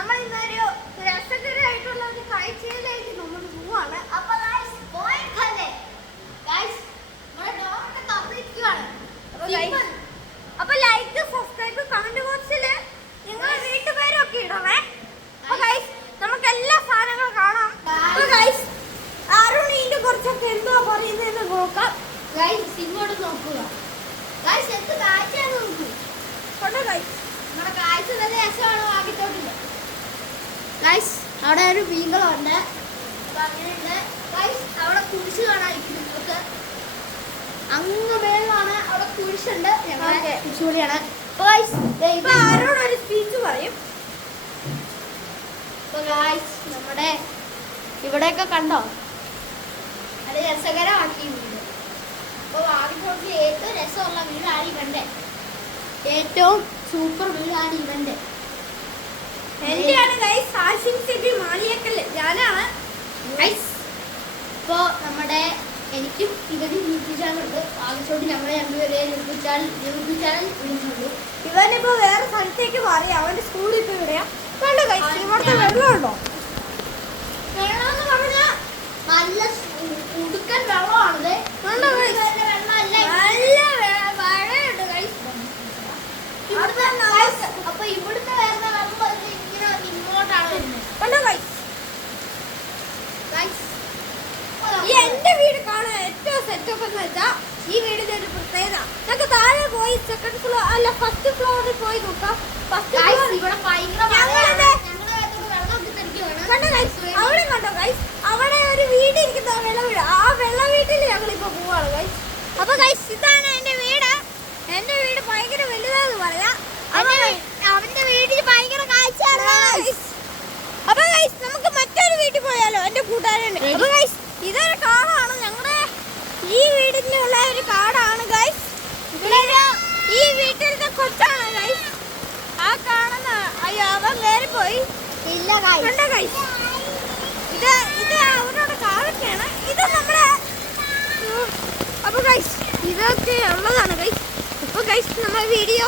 നമ്മൾ ഇന്നൊരു രസകരമായിട്ടുള്ള ഒരു കാഴ്ചയിലേക്ക് നമ്മൾ പോവാണ്. അപ്പൊ അപ്പൊ ലൈക്ക് സബ്സ്ക്രൈബ് കമന്റ് ബോക്സില് നിങ്ങളെ വീട്ടുപേരൊക്കെ ഇടണേ. നമുക്ക് എല്ലാ സാധനങ്ങളും കാണാം. അരുണീന്റെ കുറച്ചൊക്കെ എന്തോ പറയുന്നതെന്ന് നോക്കാം. ഇങ്ങോട്ട് നോക്കുക. എന്ത് കാഴ്ചയാണ് നോക്കൂ. നമ്മുടെ കാഴ്ച നല്ല രസമാണ്. ആക്കിയിട്ടുണ്ട് അവിടെ ഒരു മീനുകളുണ്ട്. അങ്ങനെയുണ്ട് അവിടെ കുരിശ് കാണാൻ നിങ്ങൾക്ക്. അങ്ങ് മേലാണ് അവിടെ കുരിശുണ്ട്. ഞങ്ങളുടെ കുരിശുപൊളിയാണ്. ഒരു സ്പീച്ച് പറയും. നമ്മുടെ ഇവിടെയൊക്കെ കണ്ടോ അത് രസകരമാക്കി വീട്. അപ്പോൾ ആദ്യത്തെ ഏറ്റവും രസമുള്ള വീടാണ് ഇവന്റെ. ഏറ്റവും സൂപ്പർ വീടാണ് ഇവന്റെ. എന്റെയാണ് മാളിയേക്കല്. ഞാനാണ്. ഇപ്പോൾ നമ്മുടെ എനിക്കും ഇവനും യൂട്യൂബ് ചാനലുണ്ട്. ആദ്യത്തോട്ട് ഞങ്ങളെ രണ്ടുപേരെ യൂട്യൂബ് ചാനൽ വിളിച്ചുള്ളൂ. ഇവനിപ്പോ വേറെ സ്ഥലത്തേക്ക് മാറി. അവന്റെ സ്കൂളിൽ ഇപ്പൊ ഇവിടെയാ. ഇവിടുത്തെ വെള്ളമുണ്ടോ? വെള്ളമെന്ന് പറഞ്ഞാൽ നല്ല ഉടുക്കൻ വെള്ളമാണത്. അപ്പൊ ഇവിടുത്തെ വരുന്ന വെള്ളം ഇങ്ങനെ ഇങ്ങോട്ടാണ് വരുന്നത്. എന്റെ വീട് കാണാൻ ഏറ്റവും സെറ്റപ്പ് എന്ന് വെച്ചാ ഈ വീടിന്റെ ഒരു പ്രത്യേകത. നമുക്ക് താഴെ പോയി സെക്കൻഡ് ഫ്ലോർ അല്ല ഫസ്റ്റ് ഫ്ലോറിൽ പോയി നോക്കാം. ഇവിടെ അവിടെ കണ്ടോ ഗൈസ്, അവിടെ ഒരു വീട് ഇരിക്കുന്ന വെള്ള വീട്. ആ വെള്ള വീട്ടിൽ ഞങ്ങൾ ഇപ്പൊ പോവാണ് ഗൈസ്. അപ്പൊ ഗൈസ് ഇതാണ് എന്റെ വീട്. എന്റെ വീട് ഭയങ്കര വലുതാന്ന് പറയാ. അവന്റെ വീട്ടിൽ ഭയങ്കര കാഴ്ചയാണ്. അപ്പൊ ഗൈസ് നമുക്ക് മറ്റൊരു വീട്ടിൽ പോയാലോ? എന്റെ കൂട്ടുകാരുണ്ട്. അപ്പൊ ഗൈസ് ഇതൊരു കാടാണ്. ഞങ്ങളുടെ ഈ വീടിനുള്ള ഒരു കാടാണ് ഗൈസ്. ഈ വീട്ടിലത്തെ കൊച്ചാണ് ഗൈസ്. ആ കാണുന്ന അയ്യോ അവൻ കയറിപ്പോയി. ഇല്ല കണ്ടോ ഗൈസ്, ഇത് അവരുടെ കാടൊക്കെയാണ്. ഇത് നമ്മുടെ അപ്പൊ ഗൈസ് ഇതൊക്കെ ഉള്ളതാണ് ഗൈസ്. ഇപ്പൊ ഗൈസ് നമ്മുടെ വീഡിയോ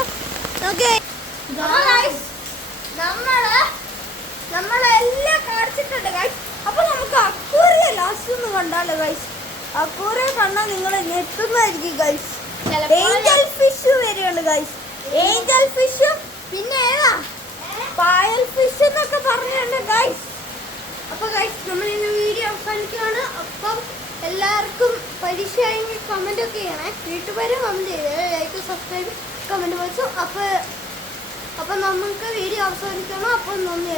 നമ്മളെല്ലാം കാണിച്ചിട്ടുണ്ട് ഗൈസ്. അപ്പൊ നമുക്ക് അക്വേറിയ ലാസ്റ്റ് ഒന്ന് കണ്ടാലോ ഗൈസ്. അക്വേറിയ കണ്ടാൽ നിങ്ങൾ ഞെട്ടുന്നതായിരിക്കും ഗൈസ്. ഏഞ്ചൽ ഫിഷ് വരെയുണ്ട് ഗൈസ്. ഏഞ്ചൽ ഫിഷും പിന്നെ ഏതാ പായൽ ഫിഷ് എന്നൊക്കെ പറഞ്ഞുണ്ട് ഗൈസ്. അപ്പൊ ഗൈസ് നമ്മൾ ഇന്ന് വീഡിയോ അവസാനിക്കുകയാണ്. അപ്പം എല്ലാവർക്കും പരീക്ഷയെങ്കിൽ കമന്റ് ഒക്കെ ചെയ്യണേ. വീട്ടുപേരും കമന്റ് ചെയ്തേ. ലൈക്ക് സബ്സ്ക്രൈബ് കമന്റ് ബോക്സും. അപ്പൊ നമുക്ക് വീഡിയോ അവസാനിക്കണം. അപ്പം നന്ദി.